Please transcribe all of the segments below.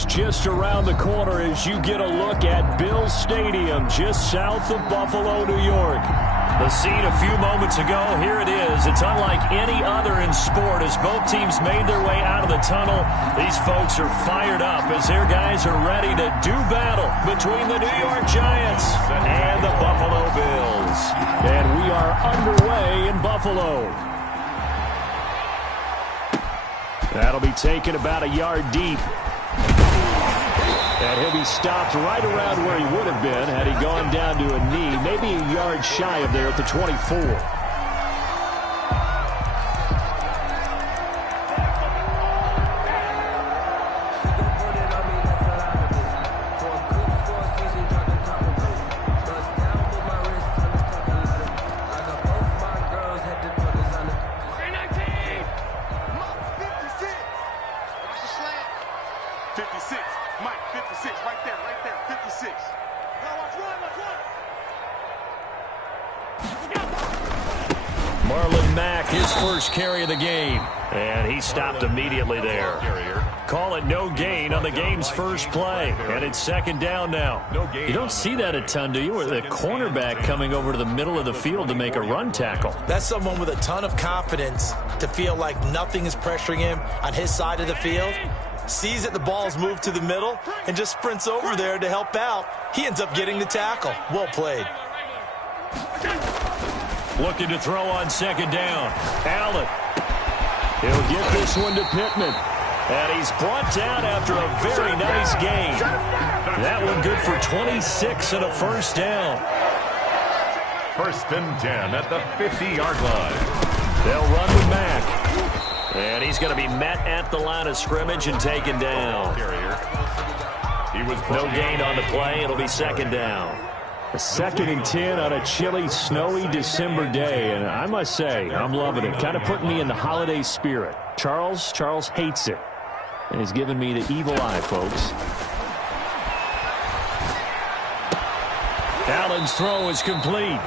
is just around the corner as you get a look at Bills Stadium just south of Buffalo, New York. The scene a few moments ago, here it is. It's unlike any other in sport as both teams made their way out of the tunnel. These folks are fired up as their guys are ready to do battle between the New York Giants and the Buffalo Bills. And we are underway in Buffalo. That'll be taken about a yard deep. And he'll be stopped right around where he would have been had he gone down to a knee, maybe a yard shy of there at the 24. Marlon Mack, his first carry of the game. And he stopped immediately there. Call it no gain on the game's first play. And it's second down now. You don't see that a ton, do you? With a cornerback coming over to the middle of the field to make a run tackle. That's someone with a ton of confidence to feel like nothing is pressuring him on his side of the field. Sees that the ball's moved to the middle and just sprints over there to help out. He ends up getting the tackle. Well played. Looking to throw on second down. Allen. He'll get this one to Pittman. And he's brought down after a very nice gain. That one good for 26 and a first down. First and 10 at the 50-yard line. They'll run with Mack. And he's going to be met at the line of scrimmage and taken down. No gain on the play. It'll be second down. A 2nd and 10 on a chilly, snowy December day. And I must say, I'm loving it. Kind of putting me in the holiday spirit. Charles hates it. And he's giving me the evil eye, folks. Allen's throw is complete.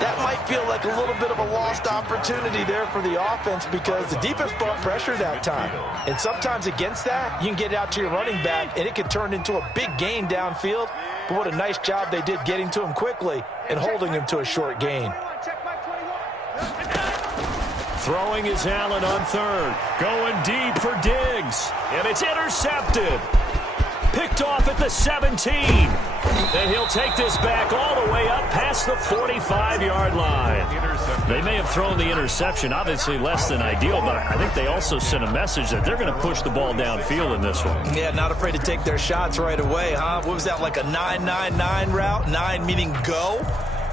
That might feel like a little bit of a lost opportunity there for the offense because the defense brought pressure that time. And sometimes against that, you can get out to your running back, and it can turn into a big gain downfield. But what a nice job they did getting to him quickly and holding him to a short gain. Throwing is Allen on third. Going deep for Diggs. And it's intercepted. Picked off at the 17. And he'll take this back all the way up past the 45-yard line. They may have thrown the interception, obviously less than ideal, but I think they also sent a message that they're going to push the ball downfield in this one. Yeah, not afraid to take their shots right away, huh? What was that, like a 9-9-9 route? 9 meaning go?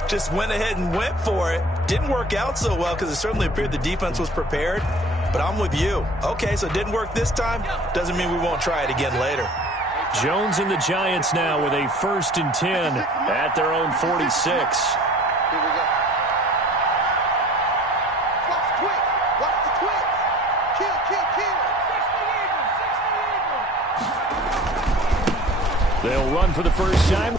Just went ahead and went for it. Didn't work out so well because it certainly appeared the defense was prepared. But I'm with you. Okay, so it didn't work this time. Doesn't mean we won't try it again later. Jones and the Giants now with a 1st and 10 at their own 46. They'll run for the first time.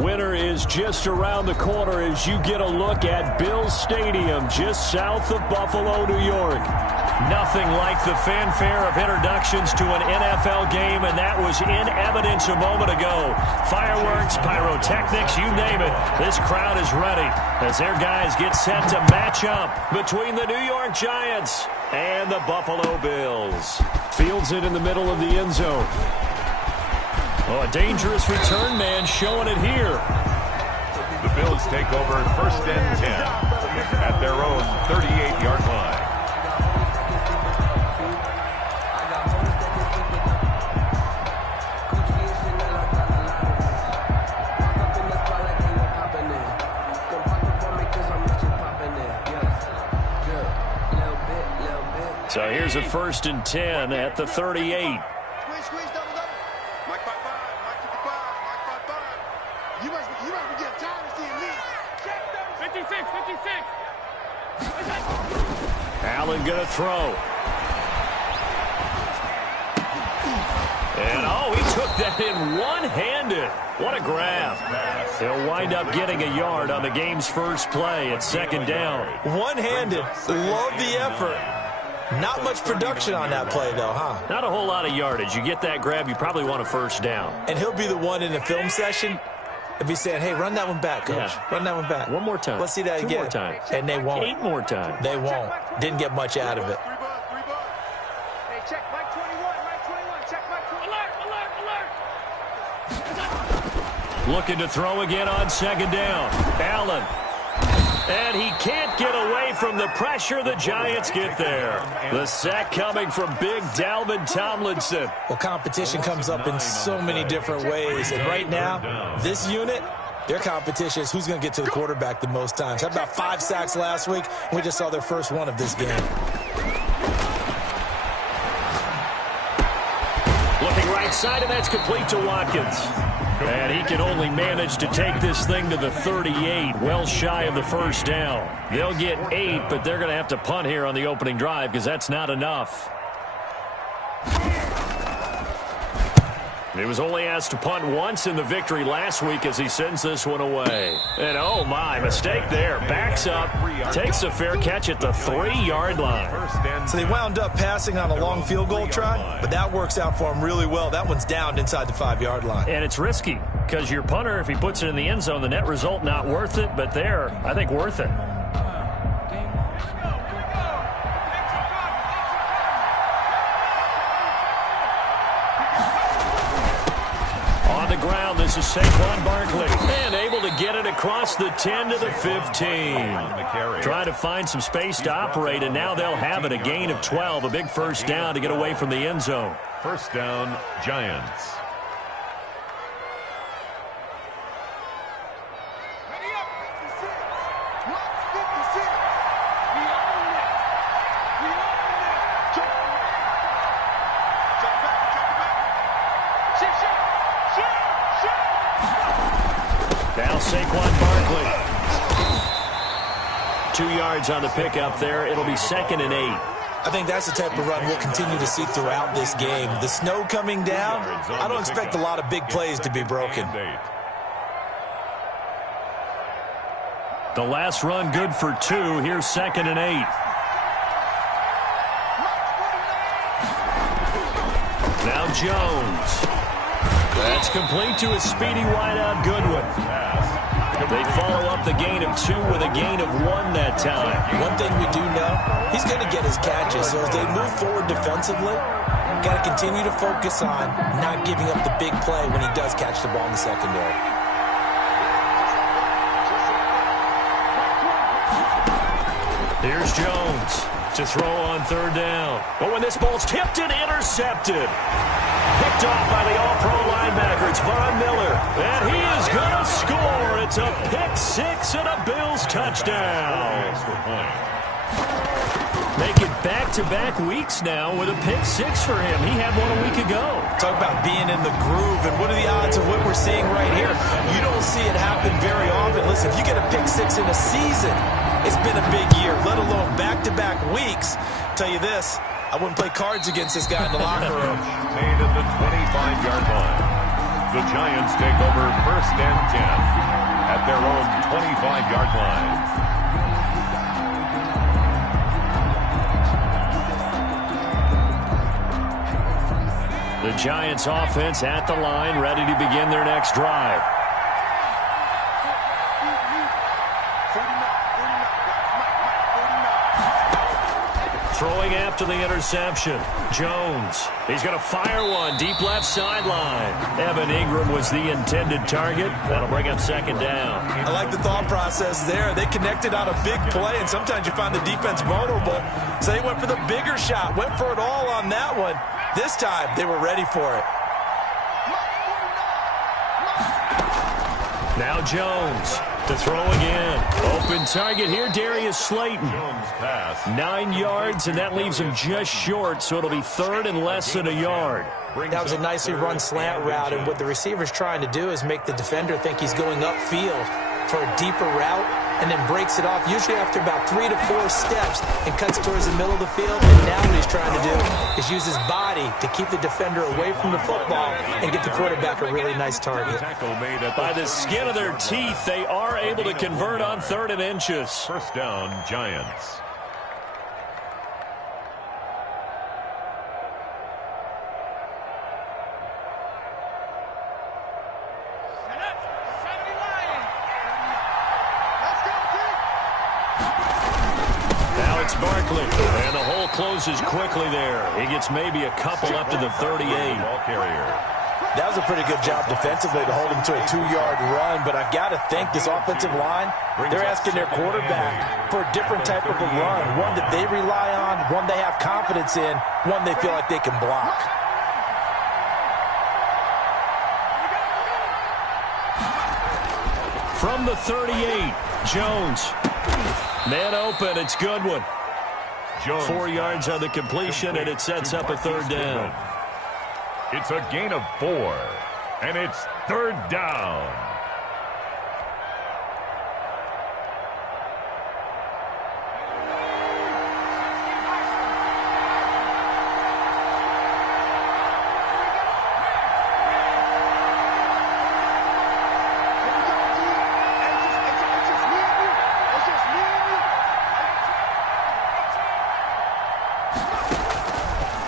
Winter is just around the corner as you get a look at Bills Stadium just south of Buffalo, New York. Nothing like the fanfare of introductions to an NFL game, and that was in evidence a moment ago. Fireworks, pyrotechnics, you name it. This crowd is ready as their guys get set to match up between the New York Giants and the Buffalo Bills. Fields it in the middle of the end zone. Oh, a dangerous return man showing it here. The Bills take over 1st and 10 at their own 38-yard line. So here's a 1st and 10 at the 38. Allen going to throw. And, oh, he took that in one-handed. What a grab. He'll wind up getting a yard on the game's first play at 2nd down. One-handed. Love the effort. Not much production on that play, though, huh? Not a whole lot of yardage. You get that grab, you probably want a 1st down. And he'll be the one in the film session if he's saying, hey, run that one back, coach. Yeah. Run that one back. One more time. Let's see that 2 again. more times. And they won't. 8 more times. They won't. Didn't get much out of it. Hey, check Mike 21. Mike 21. Check Mike 21. Alert. Looking to throw again on 2nd down. Allen. And he can't get away from the pressure. The Giants get there. The sack coming from big Dalvin Tomlinson. Well, competition comes up in so many different ways. And right now, this unit, their competition is who's going to get to the quarterback the most times. Had about 5 sacks last week. We just saw their first one of this game. Looking right side, and that's complete to Watkins. And he can only manage to take this thing to the 38, well shy of the 1st down. They'll get 8, but they're going to have to punt here on the opening drive because that's not enough. He was only asked to punt once in the victory last week as he sends this one away. And oh my, mistake there. Backs up, takes a fair catch at the 3-yard line. So they wound up passing on a long field goal try, but that works out for them really well. That one's down inside the 5-yard line. And it's risky because your punter, if he puts it in the end zone, the net result not worth it, but there, I think worth it. Ground. This is Saquon Barkley. And able to get it across the 10 to the 15. Trying to find some space to operate, and now they'll have it. A gain of 12. A big 1st down to get away from the end zone. 1st down, Giants. Now Saquon Barkley. 2 yards on the pickup there. It'll be 2nd and 8. I think that's the type of run we'll continue to see throughout this game. The snow coming down, I don't expect a lot of big plays to be broken. The last run good for 2. Here's 2nd and 8. Now Jones. That's complete to a speedy wideout Goodwin. They follow up the gain of 2 with a gain of 1 that time. One thing we do know, he's going to get his catches. So as they move forward defensively, got to continue to focus on not giving up the big play when he does catch the ball in the secondary. Here's Jones to throw on 3rd down. But when this ball's tipped and intercepted. Picked off by the all-pro linebacker. It's Von Miller. And he is going to score. It's a pick 6 and a Bills touchdown. Make it back-to-back weeks now with a pick 6 for him. He had one a week ago. Talk about being in the groove, and what are the odds of what we're seeing right here? You don't see it happen very often. Listen, if you get a pick 6 in a season, it's been a big year, let alone back-to-back weeks. Tell you this, I wouldn't play cards against this guy in the locker room. Made at the 25-yard line. The Giants take over 1st and 10 at their own 25-yard line. The Giants offense at the line, ready to begin their next drive. Throwing after the interception. Jones. He's going to fire one deep left sideline. Evan Ingram was the intended target. That'll bring up 2nd down. I like the thought process there. They connected on a big play, and sometimes you find the defense vulnerable. So they went for the bigger shot, went for it all on that one. This time, they were ready for it. Now Jones to throw again. Open target here, Darius Slayton. Jones pass. 9 yards, and that leaves him just short, so it'll be 3rd and less than a yard. That was a nicely run slant route, and what the receiver's trying to do is make the defender think he's going upfield for a deeper route, and then breaks it off, usually after about 3 to 4 steps, and cuts towards the middle of the field. And now what he's trying to do is use his body to keep the defender away from the football and get the quarterback a really nice target. By the skin of their teeth, they are able to convert on 3rd and inches. 1st down, Giants. It's Barkley, and the hole closes quickly there. He gets maybe a couple up to the 38. That was a pretty good job defensively to hold him to a 2-yard run, but I've got to think this offensive line, they're asking their quarterback for a different type of a run, one that they rely on, one they have confidence in, one they feel like they can block. From the 38, Jones. Man open, it's Goodwin. 4 yards on the completion, and it sets up a 3rd down. It's a gain of 4, and it's 3rd down.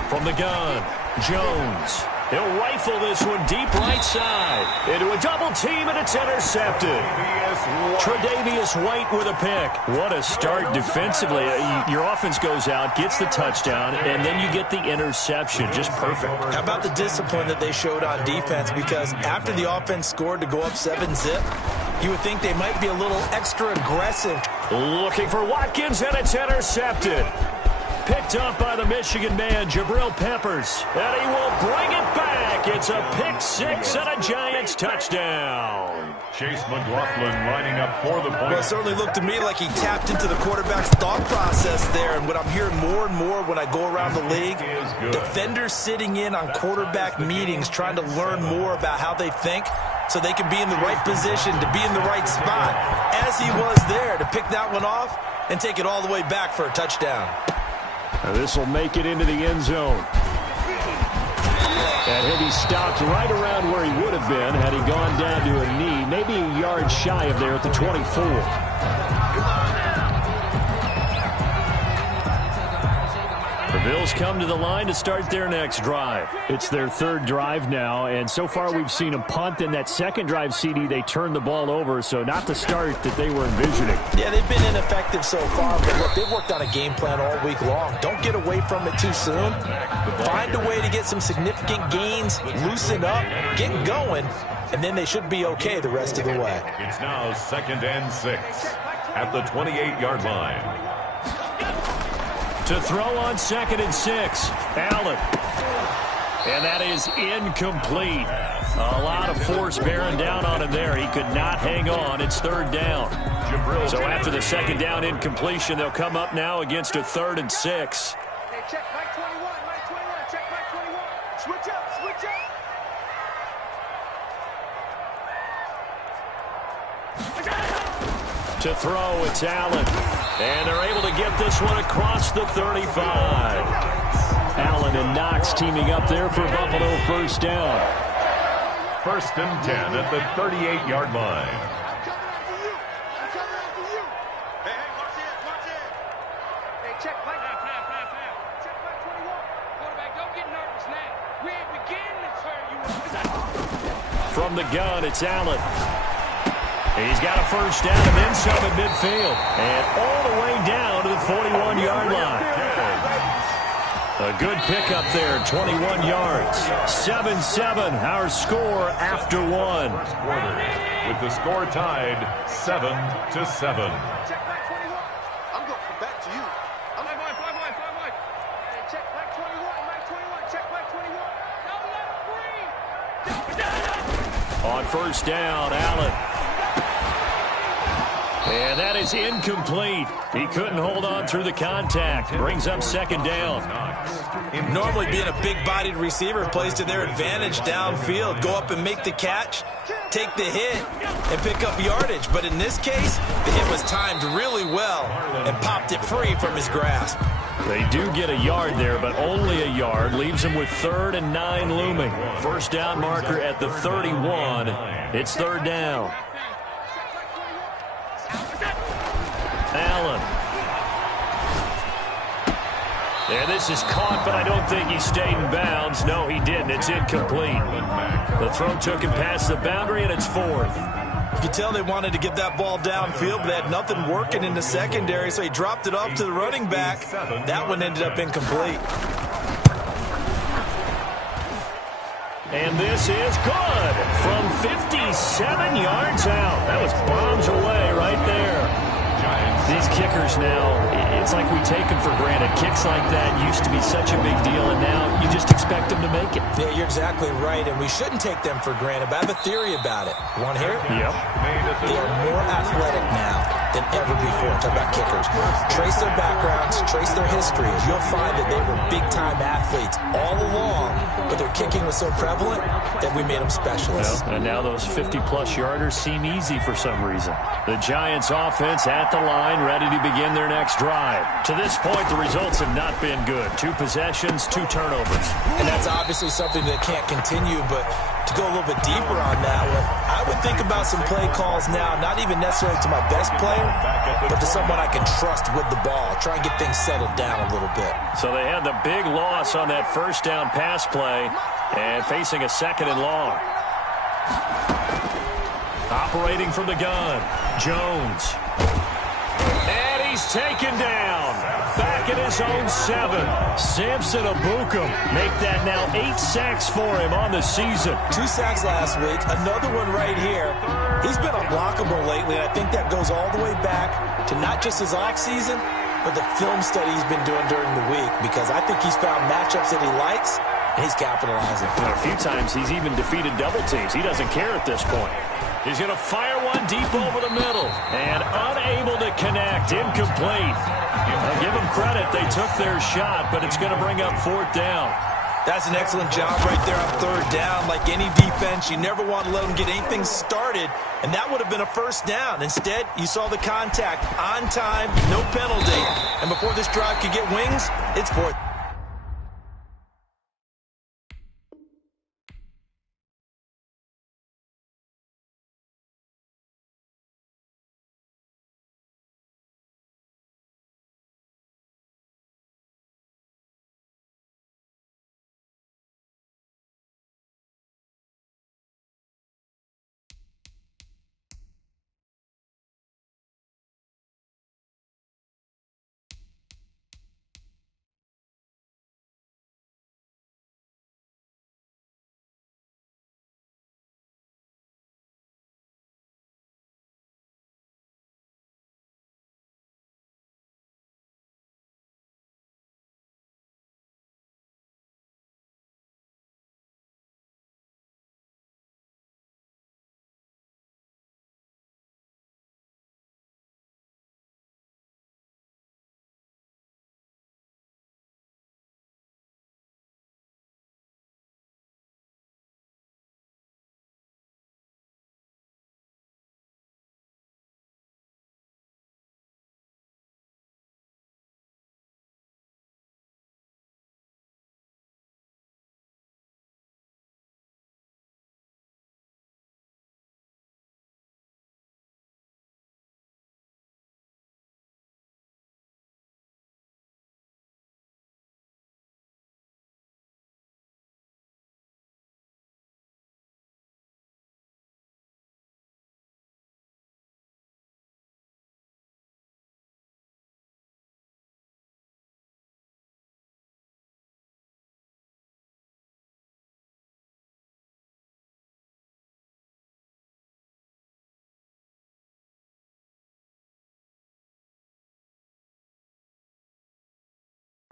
From the gun, Jones. He'll rifle this one deep right side. Into a double team, and it's intercepted. Tre'Davious White with a pick. What a start defensively. Your offense goes out, gets the touchdown, and then you get the interception. Just perfect. How about the discipline that they showed on defense? Because after the offense scored to go up 7-zip, you would think they might be a little extra aggressive. Looking for Watkins, and it's intercepted. Picked up by the Michigan man, Jabril Peppers. And he will bring it back. It's a pick 6 and a Giants touchdown. Chase McLaughlin lining up for the point. Well, it certainly looked to me like he tapped into the quarterback's thought process there. And what I'm hearing more and more when I go around the league, defenders sitting in on quarterback meetings trying to learn more about how they think so they can be in the right position, to be in the right spot, as he was there to pick that one off and take it all the way back for a touchdown. This will make it into the end zone. And he'll be stopped right around where he would have been had he gone down to a knee, maybe a yard shy of there at the 24. The Bills come to the line to start their next drive. It's their 3rd drive now, and so far we've seen a punt. In that 2nd drive, CD, they turned the ball over, so not the start that they were envisioning. Yeah, they've been ineffective so far, but look, they've worked on a game plan all week long. Don't get away from it too soon. Find a way to get some significant gains, loosen up, get going, and then they should be okay the rest of the way. It's now 2nd and 6 at the 28-yard line. To throw on 2nd and 6, Allen. And that is incomplete. A lot of force bearing down on him there. He could not hang on. It's 3rd down. So after the 2nd down incompletion, they'll come up now against a 3rd and 6. Hey, check Mike 21, Mike 21, check Mike 21. Switch up, switch up. To throw, it's Allen. And they're able to get this one across the 35. Allen and Knox teaming up there for Buffalo 1st down. first and 10 at the 38-yard line. I'm coming after you. I'm coming after you. Hey, watch it, watch it. Hey, check Mike. Check Mike 21. Quarterback, don't get nervous now. We ain't beginning to turn you up. From the gun, it's Allen. He's got a first down and then some at midfield. And all the way down to the 41-yard line. A good pickup there, 21 yards. 7-7, our score after one. First quarter, with the score tied 7-7. Check Mike 21. I'm going to come back to you. I'm like, Mike. Hey, check Mike 21. Check Mike 21. Don't let him breathe. On first down, Allen. And that is incomplete. He couldn't hold on through the contact. Brings up second down. Normally being a big-bodied receiver plays to their advantage downfield. Go up and make the catch, take the hit, and pick up yardage. But in this case, the hit was timed really well and popped it free from his grasp. They do get a yard there, but only a yard. Leaves them with 3rd and 9 looming. First down marker at the 31. It's third down. Allen. And this is caught, but I don't think he stayed in bounds. No, he didn't. It's incomplete. The throw took him past the boundary, and it's 4th. You could tell they wanted to get that ball downfield, but they had nothing working in the secondary, so he dropped it off to the running back. That one ended up incomplete. And this is good from 57 yards out. That was bombs away right there. These kickers now, it's like we take them for granted. Kicks like that used to be such a big deal, and now you just expect them to make it. Yeah, you're exactly right, and we shouldn't take them for granted, but I have a theory about it. You want to hear it? Yep. They are more athletic now than ever before. Talk about kickers. Trace their backgrounds, trace their histories. You'll find that they were big-time athletes all along, but their kicking was so prevalent that we made them specialists. Well, and now those 50-plus yarders seem easy for some reason. The Giants offense at the line, ready to begin their next drive. To this point, the results have not been good. 2 possessions, 2 turnovers. And that's obviously something that can't continue, but to go a little bit deeper on that one, I would think about some play calls now, not even necessarily to my best player, but to someone I can trust with the ball. Try and get things settled down a little bit. So they had the big loss on that first down pass play and facing a 2nd and long. Operating from the gun, Jones. And he's taken down. Back at his own 7. Samson Ebukam make that now 8 sacks for him on the season. 2 sacks last week, another one right here. He's been unblockable lately, and I think that goes all the way back to not just his offseason, but the film study he's been doing during the week, because I think he's found matchups that he likes, and he's capitalizing. A few times he's even defeated double teams. He doesn't care at this point. He's going to fire one deep over the middle and unable to connect. Incomplete. I'll give them credit. They took their shot, but it's going to bring up 4th down. That's an excellent job right there on 3rd down. Like any defense, you never want to let them get anything started, and that would have been a first down. Instead, you saw the contact on time, no penalty, and before this drive could get wings, it's 4th.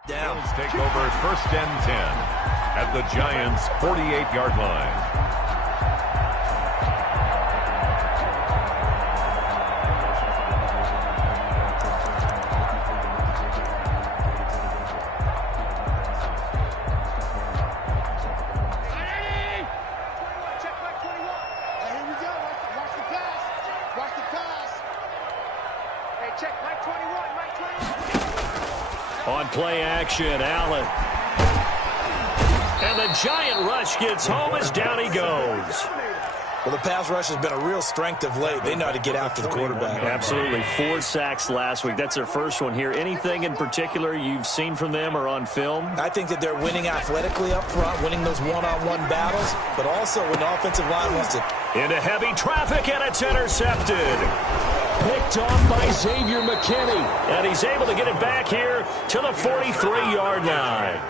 Down. Bills take over first and 10 at the Giants' 48-yard line. On play action, Allen. And the giant rush gets home as down he goes. Well, the pass rush has been a real strength of late. They know how to get after the quarterback. Absolutely. 4 sacks last week. That's their first one here. Anything in particular you've seen from them or on film? I think that they're winning athletically up front, winning those one-on-one battles, but also when the offensive line wants to. Into heavy traffic, and it's intercepted. Picked off by Xavier McKinney. And he's able to get it back here to the 43-yard line.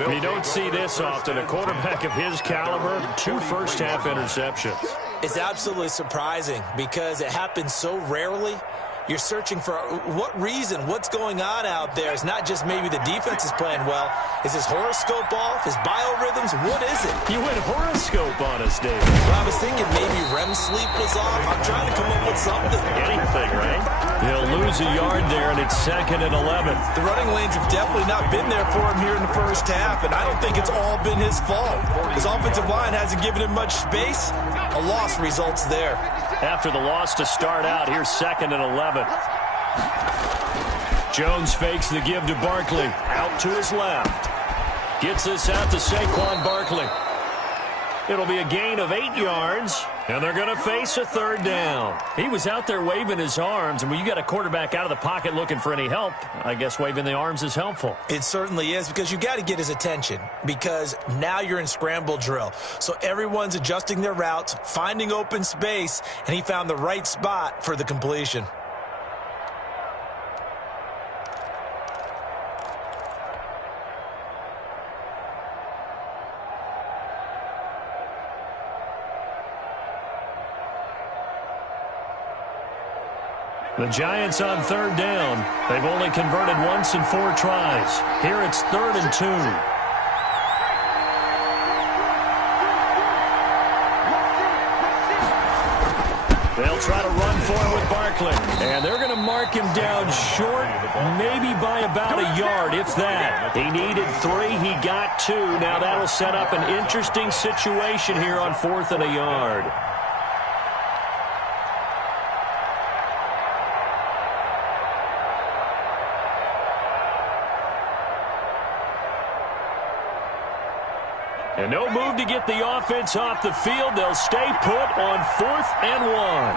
You don't see this often. A quarterback of his caliber, 2 first-half interceptions. It's absolutely surprising because it happens so rarely. You're searching for what reason, what's going on out there. It's not just maybe the defense is playing well. Is his horoscope off? His biorhythms? What is it? You went horoscope on us, David. Well, I was thinking maybe REM sleep was off. I'm trying to come up with something. Anything, right? He'll lose a yard there, and it's 2nd and 11. The running lanes have definitely not been there for him here in the first half, and I don't think it's all been his fault. His offensive line hasn't given him much space. A loss results there. After the loss to start out, here's 2nd and 11. Jones fakes the give to Barkley. Out to his left. Gets this out to Saquon Barkley. It'll be a gain of 8 yards, and they're going to face a 3rd down. He was out there waving his arms, and when you got a quarterback out of the pocket looking for any help, I guess waving the arms is helpful. It certainly is, because you got to get his attention, because now you're in scramble drill. So everyone's adjusting their routes, finding open space, and he found the right spot for the completion. The Giants on 3rd down. They've only converted once in 4 tries. Here it's 3rd and 2. They'll try to run for it with Barkley. And they're going to mark him down short, maybe by about a yard, if that. He needed 3. He got 2. Now that'll set up an interesting situation here on 4th and a yard. And no move to get the offense off the field. They'll stay put on 4th and 1.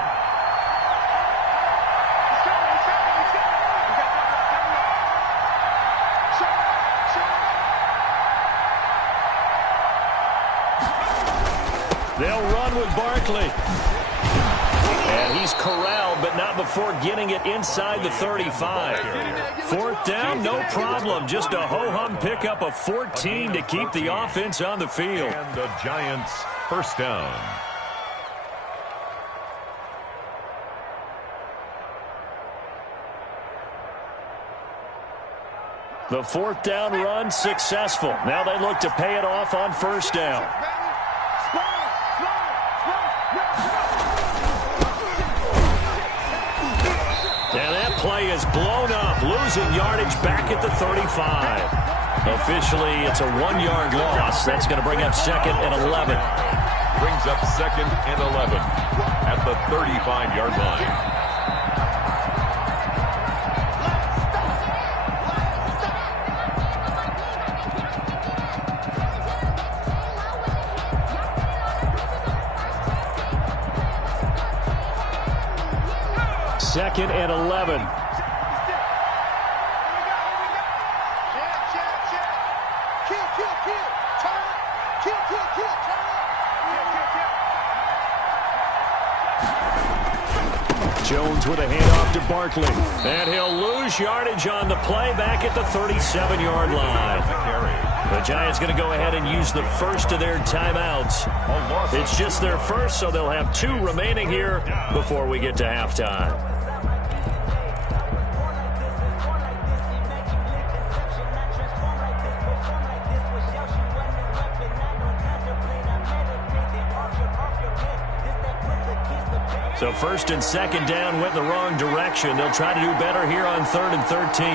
They'll run with Barkley. And he's corralled, but not before getting it inside the 35. 4th down, no problem. Just a ho-hum pickup of 14 to keep the offense on the field. And the Giants' 1st down. The 4th down run successful. Now they look to pay it off on 1st down. And that play is blown up, losing yardage back at the 35. Officially, it's a 1-yard loss. That's going to bring up 2nd and 11. Brings up 2nd and 11 at the 35-yard line. Second and 11. Jones with a handoff to Barkley. And he'll lose yardage on the play back at the 37-yard line. The Giants going to go ahead and use the first of their timeouts. It's just their first, so they'll have 2 remaining here before we get to halftime. So first and second down went the wrong direction. They'll try to do better here on 3rd and 13.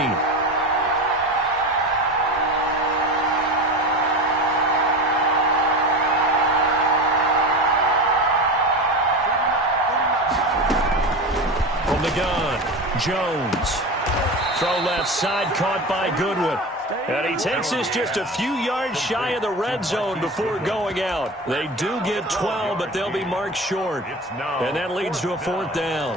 From the gun, Jones. Throw left side, caught by Goodwin. And he takes this just a few yards shy of the red zone before going out. They do get 12, but they'll be marked short. And that leads to a 4th down.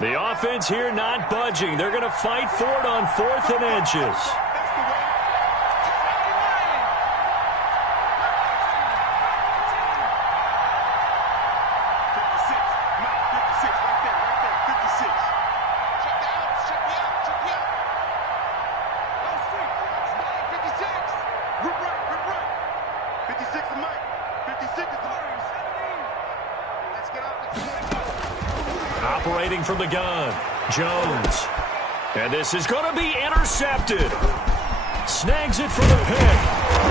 The offense here not budging. They're going to fight for it on 4th and inches. Operating from the gun, Jones. And this is going to be intercepted. Snags it for the pick.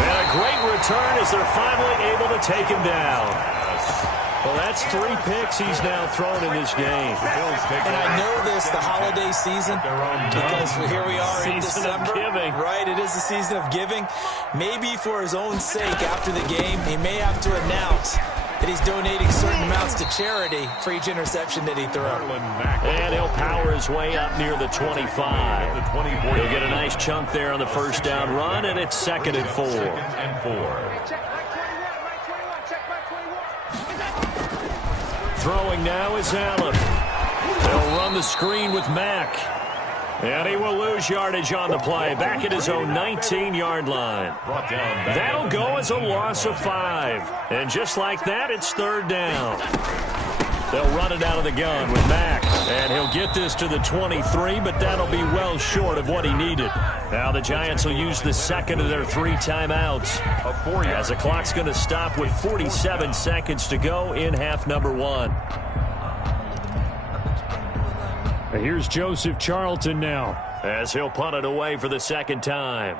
And a great return as they're finally able to take him down. Well, that's 3 picks he's now thrown in this game. And I know this, the holiday season, because here we are in December. Season of giving. Right, it is the season of giving. Maybe for his own sake after the game, he may have to announce that he's donating certain amounts to charity for each interception that he threw. And he'll power his way up near the 25. He'll get a nice chunk there on the first down run, and it's 2nd and 4. Throwing now is Allen. They'll run the screen with Mack. And he will lose yardage on the play, back at his own 19-yard line. That'll go as a loss of 5. And just like that, it's 3rd down. They'll run it out of the gun with Mack. And he'll get this to the 23, but that'll be well short of what he needed. Now the Giants will use the 2nd of their 3 timeouts, as the clock's going to stop with 47 seconds to go in half number 1. Here's Joseph Charlton now, as he'll punt it away for the 2nd time.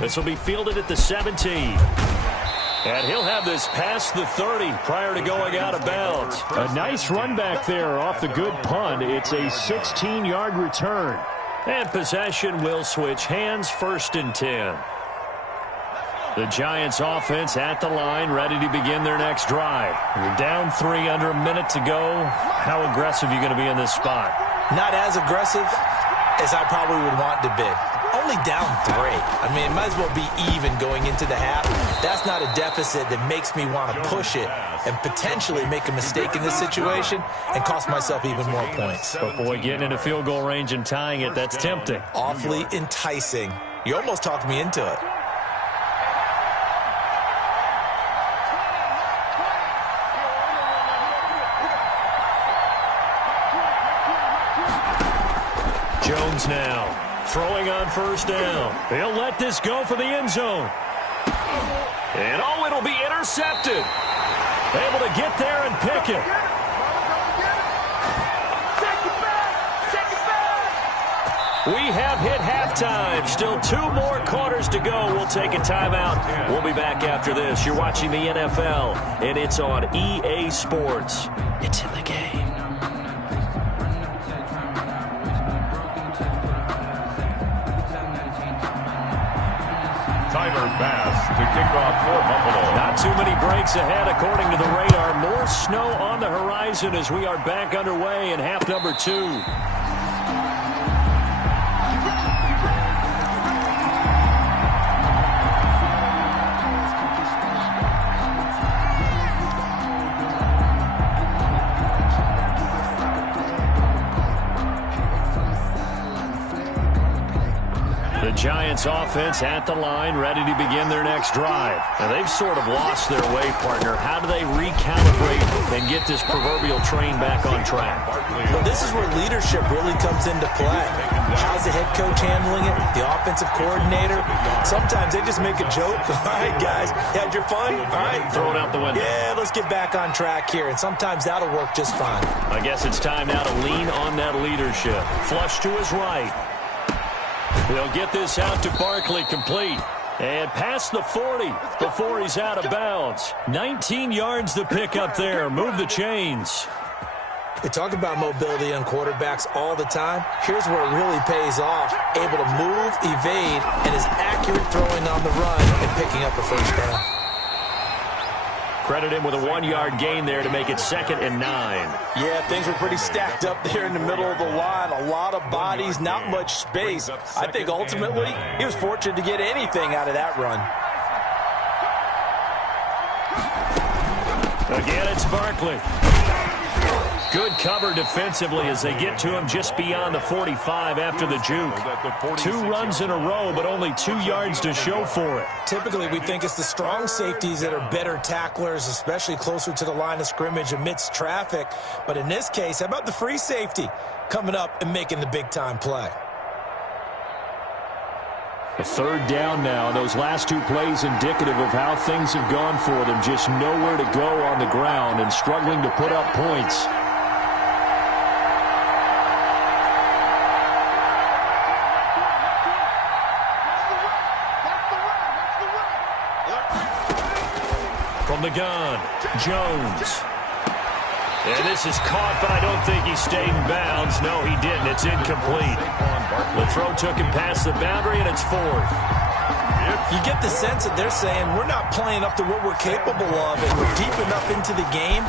This will be fielded at the 17. And he'll have this past the 30 prior to going out of bounds. A nice run back there off the good punt. It's a 16-yard return. And possession will switch hands, 1st and 10. The Giants offense at the line, ready to begin their next drive. You're down 3 under a minute to go. How aggressive are you going to be in this spot? Not as aggressive as I probably would want to be. Only down 3. I mean, it might as well be even going into the half. That's not a deficit that makes me want to push it and potentially make a mistake in this situation and cost myself even more points. But boy, getting into field goal range and tying it, that's tempting. Awfully enticing. You almost talked me into it. Jones now throwing on 1st down. He'll let this go for the end zone. And oh, it'll be intercepted. Able to get there and pick it. We have hit halftime. Still 2 more quarters to go. We'll take a timeout. We'll be back after this. You're watching the NFL, and it's on EA Sports. It's in the game. Tyler Bass to kick off for Buffalo. Not too many breaks ahead according to the radar. More snow on the horizon as we are back underway in half number 2. The Giants Giants offense at the line, ready to begin their next drive. Now, they've sort of lost their way, partner. How do they recalibrate and get this proverbial train back on track? Well, this is where leadership really comes into play. How's the head coach handling it? The offensive coordinator? Sometimes they just make a joke. All right, guys, had your fun? All right. Throw it out the window. Yeah, let's get back on track here. And sometimes that'll work just fine. I guess it's time now to lean on that leadership. Flush to his right. They'll get this out to Barkley, complete. And past the 40 before he's out of bounds. 19 yards to pick up there. Move the chains. We talk about mobility on quarterbacks all the time. Here's where it really pays off. Able to move, evade, and is accurate throwing on the run and picking up a first down. Credit him with a 1-yard gain there to make it 2nd and 9. Yeah, things were pretty stacked up there in the middle of the line. A lot of bodies, not much space. I think ultimately he was fortunate to get anything out of that run. Again, it's Barkley. Good cover defensively as they get to him just beyond the 45 after the juke. 2 runs in a row, but only 2 yards to show for it. Typically, we think it's the strong safeties that are better tacklers, especially closer to the line of scrimmage amidst traffic. But in this case, how about the free safety coming up and making the big-time play? A 3rd down now. Those last 2 plays indicative of how things have gone for them. Just nowhere to go on the ground and struggling to put up points. From the gun, Jones. And this is caught, but I don't think he stayed in bounds. No, he didn't. It's incomplete. The throw took him past the boundary, and it's 4th. You get the sense that they're saying we're not playing up to what we're capable of, and we're deep enough into the game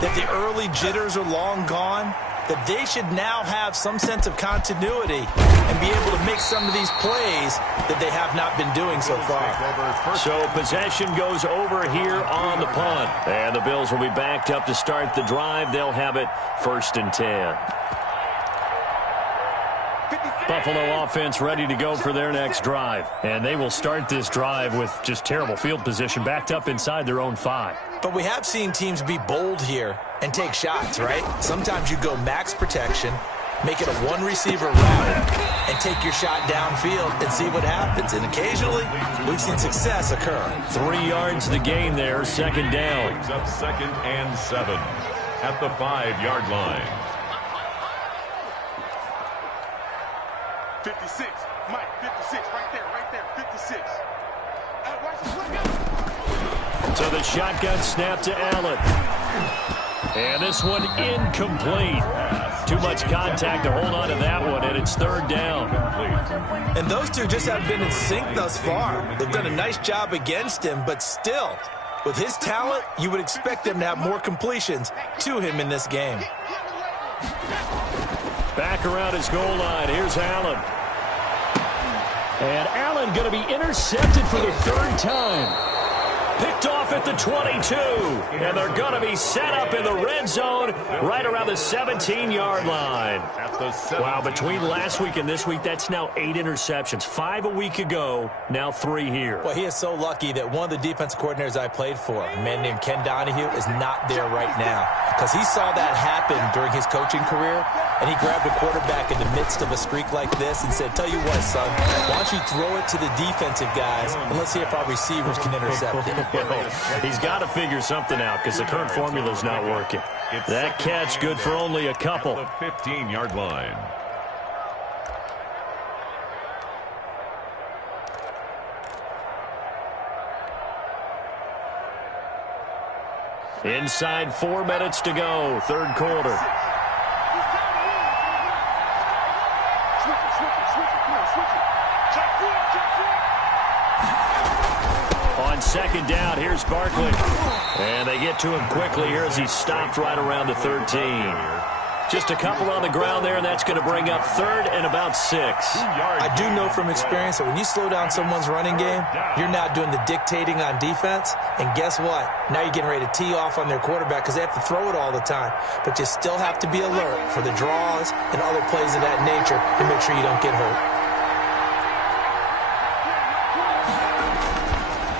that the early jitters are long gone, that they should now have some sense of continuity and be able to make some of these plays that they have not been doing so far. So possession goes over here on the punt. And the Bills will be backed up to start the drive. They'll have it 1st and 10. Buffalo offense ready to go for their next drive. And they will start this drive with just terrible field position, backed up inside their own 5. But we have seen teams be bold here and take shots, right? Sometimes you go max protection, make it a 1-receiver route, and take your shot downfield and see what happens. And occasionally, we've seen success occur. 3 yards the gain there, 2nd down. Brings up 2nd and 7 at the 5-yard line. 56. Mike, 56. Right there. 56. So the shotgun snap to Allen. And this one incomplete. Too much contact to hold on to that one, and it's 3rd down. And those two just haven't been in sync thus far. They've done a nice job against him, but still, with his talent, you would expect them to have more completions to him in this game. Back around his goal line. Here's Allen. And Allen going to be intercepted for the 3rd time. Picked off at the 22. And they're going to be set up in the red zone right around the 17-yard line. Wow, between last week and this week, that's now 8 interceptions. 5 a week ago, now 3 here. Well, he is so lucky that one of the defensive coordinators I played for, a man named Ken Donahue, is not there right now. Because he saw that happen during his coaching career, and he grabbed a quarterback in the midst of a streak like this and said, tell you what, son, why don't you throw it to the defensive guys, and let's see if our receivers can intercept it. He's got to figure something out because the current formula's not working. That catch good for only a couple. The 15-yard line. Inside 4 minutes to go, 3rd quarter. On 2nd down, here's Barkley. And they get to him quickly here as he's stopped right around the 13. Just a couple on the ground there, and that's going to bring up 3rd and about 6. I do know from experience that when you slow down someone's running game, you're now doing the dictating on defense. And guess what? Now you're getting ready to tee off on their quarterback because they have to throw it all the time. But you still have to be alert for the draws and other plays of that nature to make sure you don't get hurt.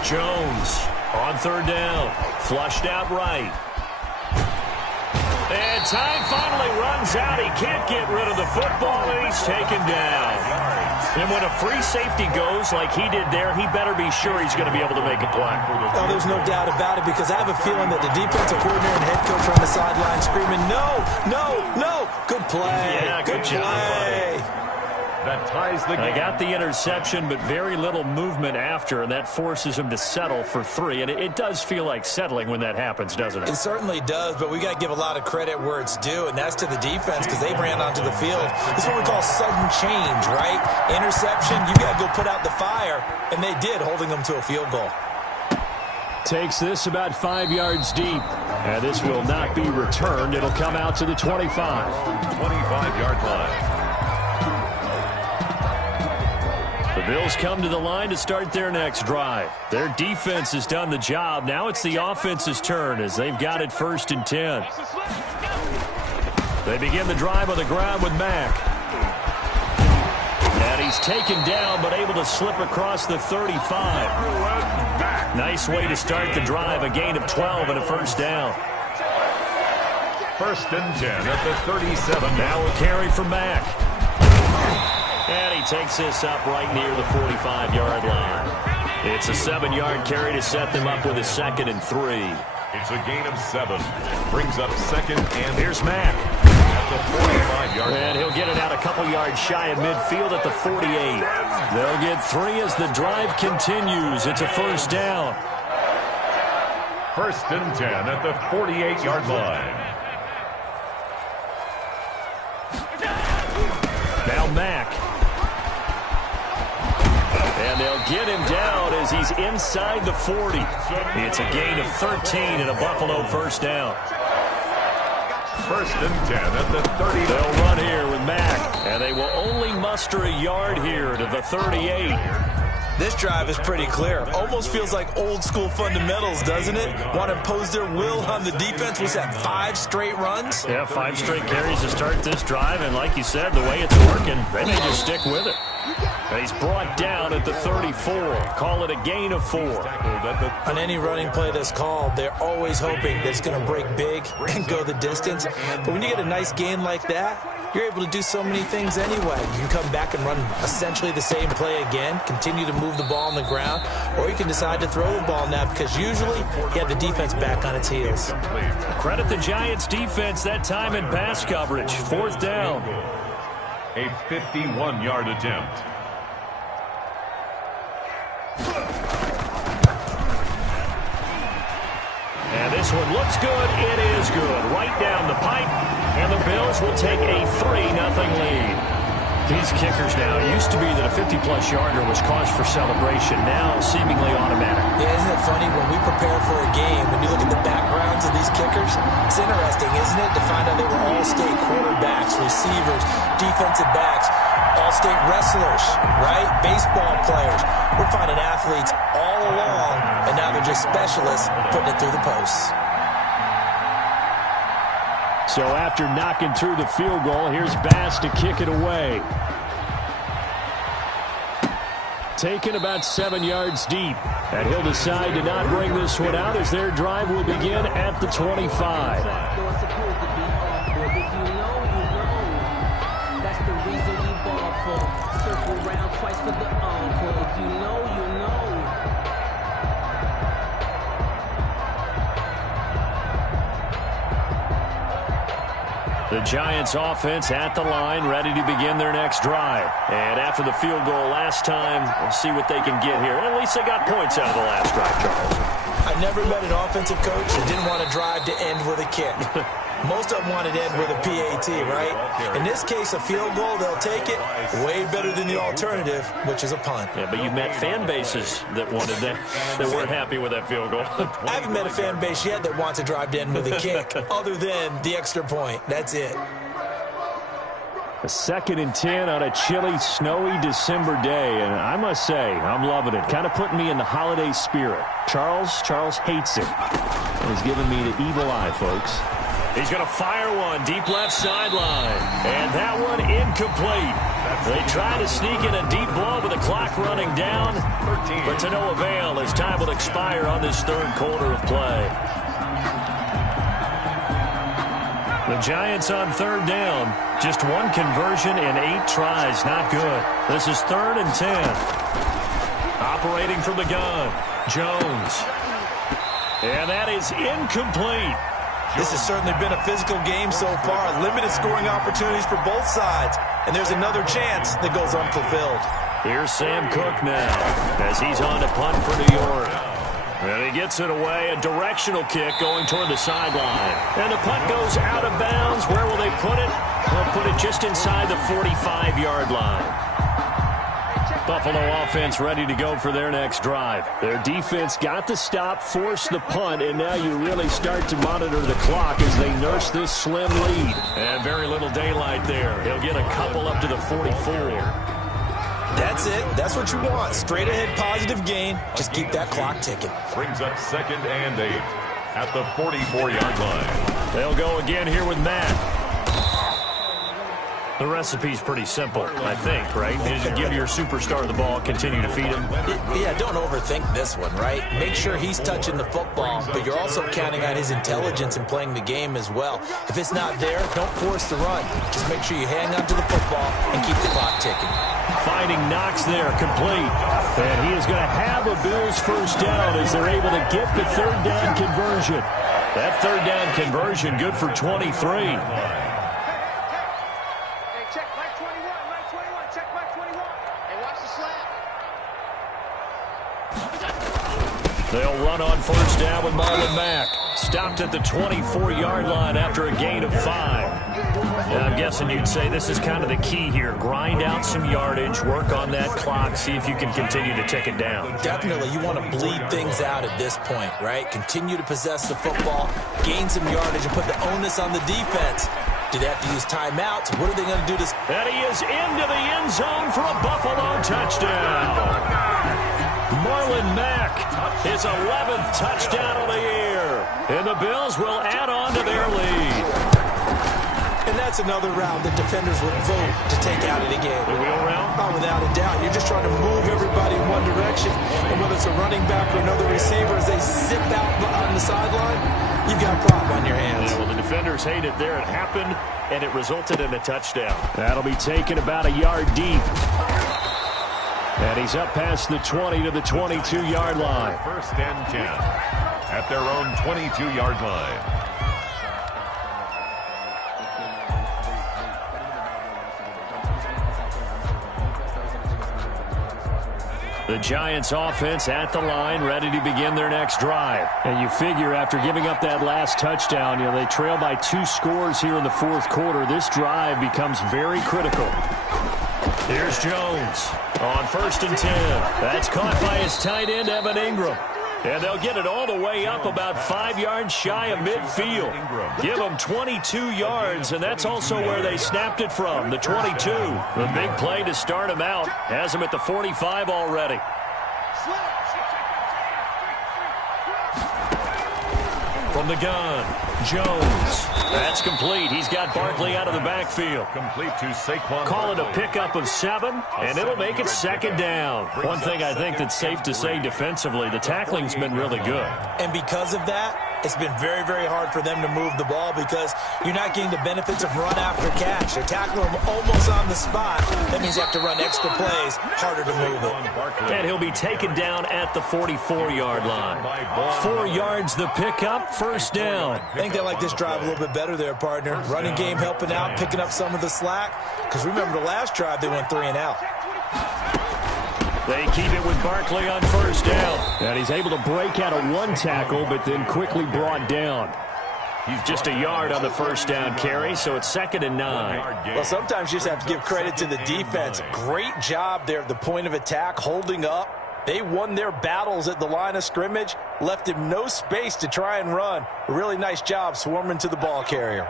Jones on third down. Flushed out right. And time finally runs out. He can't get rid of the football, and he's taken down. And when a free safety goes like he did there, he better be sure he's going to be able to make a play. Oh, there's no doubt about it, because I have a feeling that the defensive coordinator and head coach are on the sideline screaming, no, no, no. Good play. Yeah, good job, play. That ties the game. They got the interception, but very little movement after, and that forces him to settle for 3. And it does feel like settling when that happens, doesn't it? It certainly does, but we got to give a lot of credit where it's due, and that's to the defense, because they ran onto the field. This is what we call sudden change, right? Interception, you got to go put out the fire, and they did, holding them to a field goal. Takes this about 5 yards deep, and this will not be returned. It'll come out to the 25. 25-yard line. The Bills come to the line to start their next drive. Their defense has done the job. Now it's the offense's turn as they've got it 1st and 10. They begin the drive on the ground with Mack. And he's taken down but able to slip across the 35. Nice way to start the drive. A gain of 12 and a 1st down. 1st and 10 at the 37. Now a carry for Mack. And he takes this up right near the 45-yard line. It's a 7-yard carry to set them up with a 2nd and 3. It's a gain of 7. Brings up 2nd and here's Mack. At the 45-yard line. And he'll get it out a couple yards shy of midfield at the 48. They'll get 3 as the drive continues. It's a 1st down. 1st and 10 at the 48-yard line. Now Mack. And they'll get him down as he's inside the 40. It's a gain of 13 and a Buffalo 1st down. 1st and 10 at the 30. They'll run here with Mack. And they will only muster a yard here to the 38. This drive is pretty clear. Almost feels like old school fundamentals, doesn't it? Want to impose their will on the defense. Was that 5 straight runs? Yeah, 5 straight carries to start this drive. And like you said, the way it's working, they may just stick with it. And he's brought down at the 34. Call it a gain of 4. On any running play that's called, they're always hoping that it's going to break big and go the distance. But when you get a nice gain like that, you're able to do so many things anyway. You can come back and run essentially the same play again, continue to move the ball on the ground, or you can decide to throw the ball now because usually you have the defense back on its heels. Credit the Giants defense that time in pass coverage. 4th down. A 51-yard attempt. And this one looks good. It is good. Right down the pipe. And the Bills will take a 3-0 lead. These kickers now, it used to be that a 50-plus yarder was cause for celebration. Now seemingly automatic. Yeah, isn't it funny when we prepare for a game, when you look at the backgrounds of these kickers, it's interesting, isn't it, to find out they were all-state quarterbacks, receivers, defensive backs, all-state wrestlers, right? Baseball players. We're finding athletes all along, and now they're just specialists putting it through the posts. So after knocking through the field goal, here's Bass to kick it away. Taken about 7 yards deep. And he'll decide to not bring this one out as their drive will begin at the 25. That's the reason we ball for. Circle round twice for the encore. If you know, you know. The Giants offense at the line, ready to begin their next drive. And after the field goal last time, we'll see what they can get here. At least they got points out of the last drive, Charles. I never met an offensive coach that didn't want to drive to end with a kick. Most of them wanted to end with a PAT, right? In this case, a field goal, they'll take it. Way better than the alternative, which is a punt. Yeah, but you met fan bases that wanted that, that weren't happy with that field goal. I haven't met a fan base yet that wants to drive to end with a kick, other than the extra point. That's it. A 2nd and 10 on a chilly, snowy December day, and I must say, I'm loving it. Kind of putting me in the holiday spirit. Charles hates it. And he's giving me the evil eye, folks. He's going to fire one deep left sideline, and that one incomplete. They try to sneak in a deep blow with the clock running down, but to no avail as time will expire on this third quarter of play. The Giants on third down. Just one conversion in 8 tries. Not good. This is 3rd and 10. Operating from the gun, Jones. And that is incomplete. This has certainly been a physical game so far. Limited scoring opportunities for both sides. And there's another chance that goes unfulfilled. Here's Sam Cook now as he's on to punt for New York. And he gets it away. A directional kick going toward the sideline. And the punt goes out of bounds. Where will they put it? They'll put it just inside the 45-yard line. Buffalo offense ready to go for their next drive. Their defense got the stop, forced the punt, and now you really start to monitor the clock as they nurse this slim lead. And very little daylight there. He'll get a couple up to the 44. That's it. That's what you want. Straight ahead positive gain. Just keep that clock ticking. Brings up 2nd and 8 at the 44-yard line. They'll go again here with Matt. The recipe's pretty simple, I think, right? Is you give your superstar the ball, continue to feed him. Yeah, don't overthink this one, right? Make sure he's touching the football, but you're also counting on his intelligence in playing the game as well. If it's not there, don't force the run. Just make sure you hang on to the football and keep the clock ticking. Finding Knox there, complete. And he is going to have a Bills first down as they're able to get the 3rd down conversion. That 3rd down conversion good for 23. They'll run on first down with Marlon Mack. Stopped at the 24-yard line after a gain of 5. Now, I'm guessing you'd say this is kind of the key here. Grind out some yardage, work on that clock, see if you can continue to tick it down. Definitely. You want to bleed things out at this point, right? Continue to possess the football, gain some yardage, and put the onus on the defense. Do they have to use timeouts? What are they going to do to... And he is into the end zone for a Buffalo touchdown. Marlon Mack, his 11th touchdown of the year. And the Bills will add on to their lead. And that's another route that defenders would vote to take out of the game. The wheel route? Oh, without a doubt. You're just trying to move everybody in one direction. And whether it's a running back or another receiver, as they zip out on the sideline, you've got a problem on your hands. Yeah, well, the defenders hate it there. It happened, and it resulted in a touchdown. That'll be taken about a yard deep. And he's up past the 20 to the 22-yard line. 1st and 10 at their own 22-yard line. The Giants offense at the line, ready to begin their next drive. And you figure after giving up that last touchdown, they trail by 2 scores here in the 4th quarter. This drive becomes very critical. Here's Jones on 1st and 10. That's caught by his tight end, Evan Ingram. And they'll get it all the way up about 5 yards shy of midfield. Give them 22 yards, and that's also where they snapped it from, the 22. The big play to start him out has him at the 45 already. From the gun, Jones. That's complete. He's got Barkley out of the backfield. Complete to Saquon. Call it a pickup of 7, and it'll make it 2nd down. One thing I think that's safe to say defensively, the tackling's been really good. And because of that, it's been very, very hard for them to move the ball because you're not getting the benefits of run after catch. They're tackling him almost on the spot. That means you have to run extra plays, harder to move it. And he'll be taken down at the 44-yard line. 4 yards the pickup, 1st down. I think they like this drive a little bit better there, partner. Running game helping out, picking up some of the slack. Because remember the last drive, they went 3 and out. They keep it with Barkley on 1st down. And he's able to break out of 1 tackle, but then quickly brought down. He's just a yard on the 1st down carry, so it's 2nd and 9. Well, sometimes you just have to give credit to the defense. Great job there at the point of attack, holding up. They won their battles at the line of scrimmage, left him no space to try and run. A really nice job swarming to the ball carrier.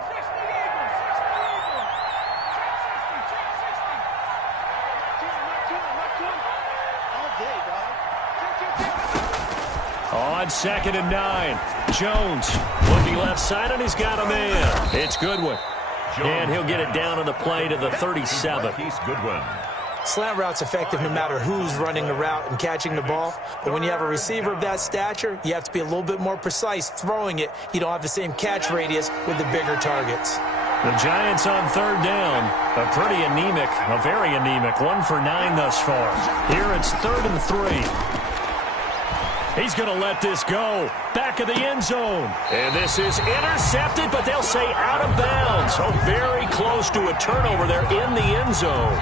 On 2nd and 9, Jones looking left side, and he's got a man. It's Goodwin. And he'll get it down on the play to the 37. Goodwin. Slant route's effective no matter who's running the route and catching the ball. But when you have a receiver of that stature, you have to be a little bit more precise throwing it. You don't have the same catch radius with the bigger targets. The Giants on third down. A very anemic 1 for 9 thus far. Here it's 3rd and 3. He's going to let this go. Back of the end zone. And this is intercepted, but they'll say out of bounds. So very close to a turnover there in the end zone.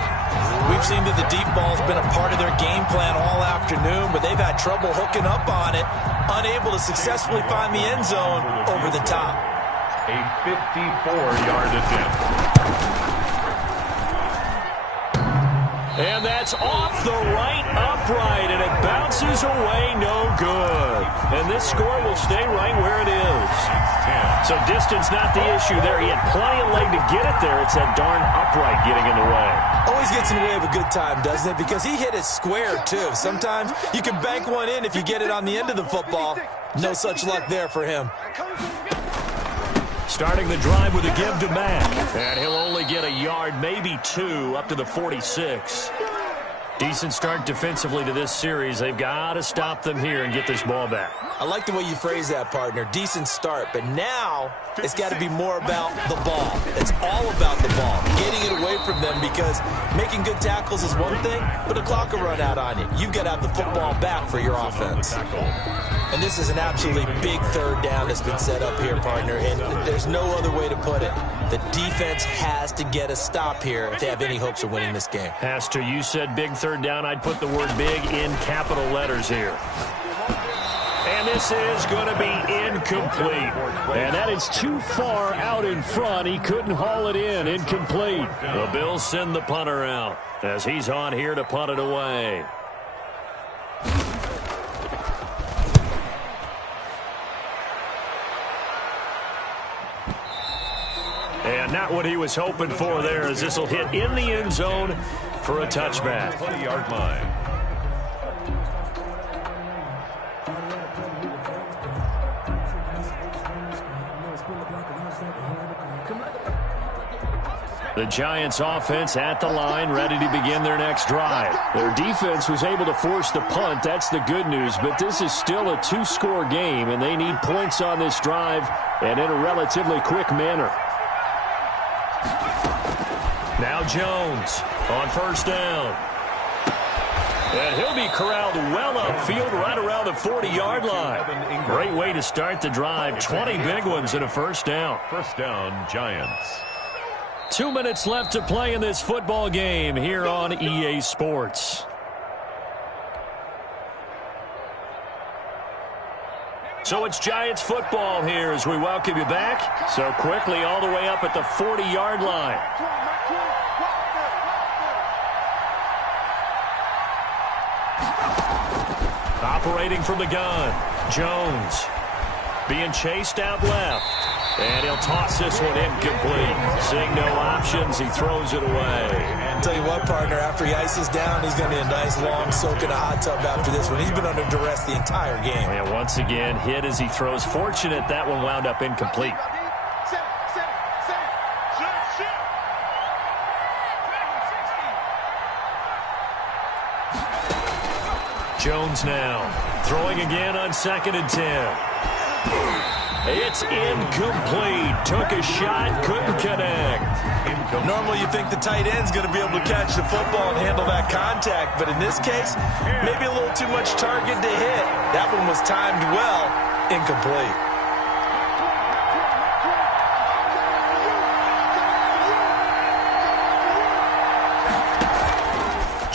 We've seen that the deep ball's been a part of their game plan all afternoon, but they've had trouble hooking up on it, unable to successfully find the end zone over the top. A 54-yard attempt. And that's off the right upright, and it bounces away, no good. And this score will stay right where it is. So distance not the issue there. He had plenty of leg to get it there. It's that darn upright getting in the way. Always gets in the way of a good time, doesn't it? Because he hit it square, too. Sometimes you can bank one in if you get it on the end of the football. No such luck there for him. Starting the drive with a give to Matt. And he'll only get a yard, maybe 2, up to the 46. Decent start defensively to this series. They've got to stop them here and get this ball back. I like the way you phrase that, partner. Decent start. But now it's got to be more about the ball. It's all about the ball. Getting it away from them, because making good tackles is one thing, but the clock will run out on you. You've got to have the football back for your offense. And this is an absolutely big third down that's been set up here, partner, and there's no other way to put it. The defense has to get a stop here if they have any hopes of winning this game. Has to. You said big third down. I'd put the word big in capital letters here. And this is going to be incomplete. And that is too far out in front. He couldn't haul it in. Incomplete. The Bills send the punter out as he's on here to punt it away. And not what he was hoping for there, as this will hit in the end zone for a touchback. 20-yard line. The Giants offense at the line, ready to begin their next drive. Their defense was able to force the punt. That's the good news, but this is still a 2-score game, and they need points on this drive and in a relatively quick manner. Now Jones on first down. And he'll be corralled well upfield right around the 40-yard line. Great way to start the drive. 20 big ones and a first down. First down, Giants. 2 minutes left to play in this football game here on EA Sports. So it's Giants football here as we welcome you back. So quickly all the way up at the 40-yard line. Operating from the gun, Jones being chased out left. And he'll toss this one incomplete. Seeing no options, he throws it away. I'll tell you what, partner, after he ices down, he's going to need a nice long soak in a hot tub after this one. He's been under duress the entire game. And once again, hit as he throws. Fortunate that one wound up incomplete. Jones now throwing again on 2nd and 10. It's incomplete. Took a shot, couldn't connect. Normally you think the tight end's going to be able to catch the football and handle that contact, but in this case, maybe a little too much target to hit. That one was timed well, incomplete.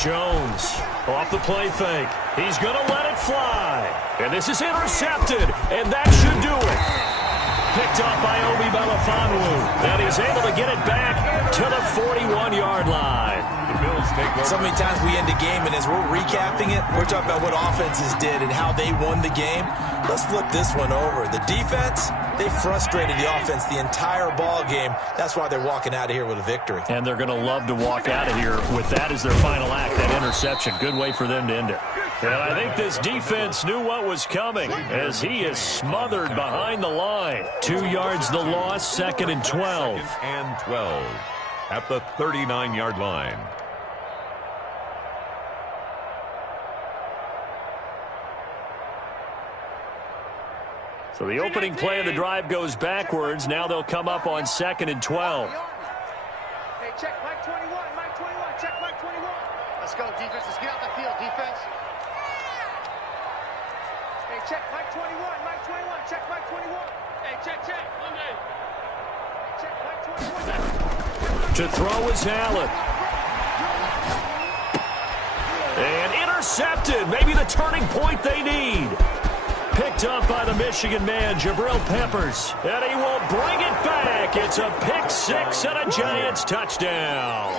Jones off the play fake. He's going to let it fly. And this is intercepted, and that should do it. Picked up by Obi Melifonwu. And he's able to get it back to the 41-yard line. The Bills take over. So many times we end a game, and as we're recapping it, we're talking about what offenses did and how they won the game. Let's flip this one over. The defense, they frustrated the offense the entire ball game. That's why they're walking out of here with a victory. And they're going to love to walk out of here with that as their final act, that interception. Good way for them to end it. And I think this defense knew what was coming as he is smothered behind the line. 2 yards the loss, 2nd and 12. 2nd and 12 at the 39-yard line. So the opening play of the drive goes backwards. Now they'll come up on 2nd and 12. Hey, check Mike 21, Mike 21, check Mike 21. Let's go, defense. Let's get out the field, defense. Hey, check Mike 21, Mike 21, check Mike 21. Hey, check. Monday. Hey, check Mike 21. To throw is Allen. And intercepted. Maybe the turning point they need. Picked up by the Michigan man, Jabril Peppers. And he will bring it back. It's a pick six and a Giants touchdown.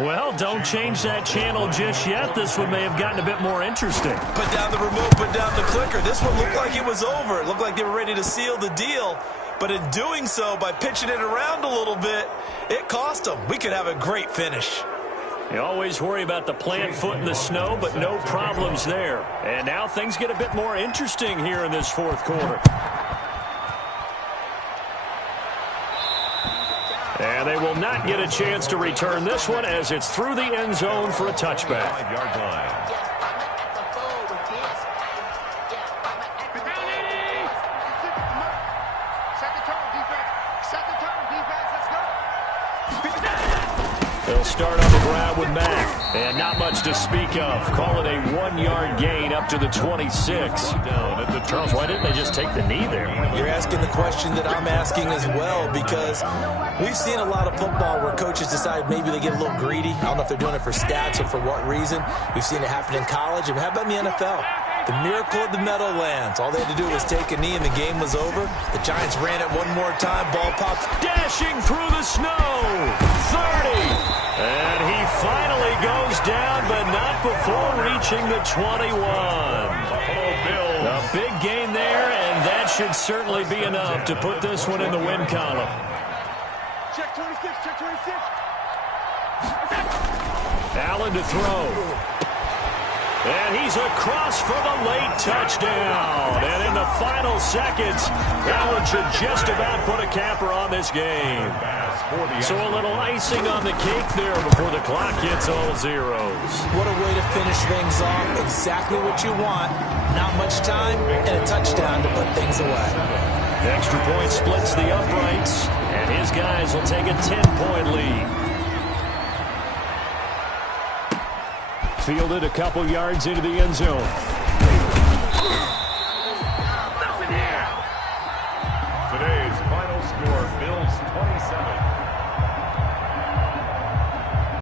Well, don't change that channel just yet. This one may have gotten a bit more interesting. Put down the remote, put down the clicker. This one looked like it was over. It looked like they were ready to seal the deal. But in doing so, by pitching it around a little bit, it cost them. We could have a great finish. You always worry about the plant foot in the snow, but no problems there. And now things get a bit more interesting here in this 4th quarter. And they will not get a chance to return this one as it's through the end zone for a touchback. 5-yard line. They'll start on the ground with Mack. And not much to speak of. Call it a 1-yard gain up to the 26. Charles, why didn't they just take the knee there? You're asking the question that I'm asking as well, because we've seen a lot of football where coaches decide maybe they get a little greedy. I don't know if they're doing it for stats or for what reason. We've seen it happen in college. And how about in the NFL? The miracle of the Meadowlands. All they had to do was take a knee and the game was over. The Giants ran it one more time. Ball popped. Dashing through the snow. 30. And he finally goes down, but not before reaching the 21. A big gain there, and that should certainly be enough to put this one in the win column. Check 26, check 26. Allen to throw. And he's across for the late touchdown. And in the final seconds, Allen should just about put a capper on this game. So a little icing on the cake there before the clock hits all zeros. What a way to finish things off. Exactly what you want. Not much time and a touchdown to put things away. Extra point splits the uprights, and his guys will take a 10-point lead. Fielded a couple yards into the end zone.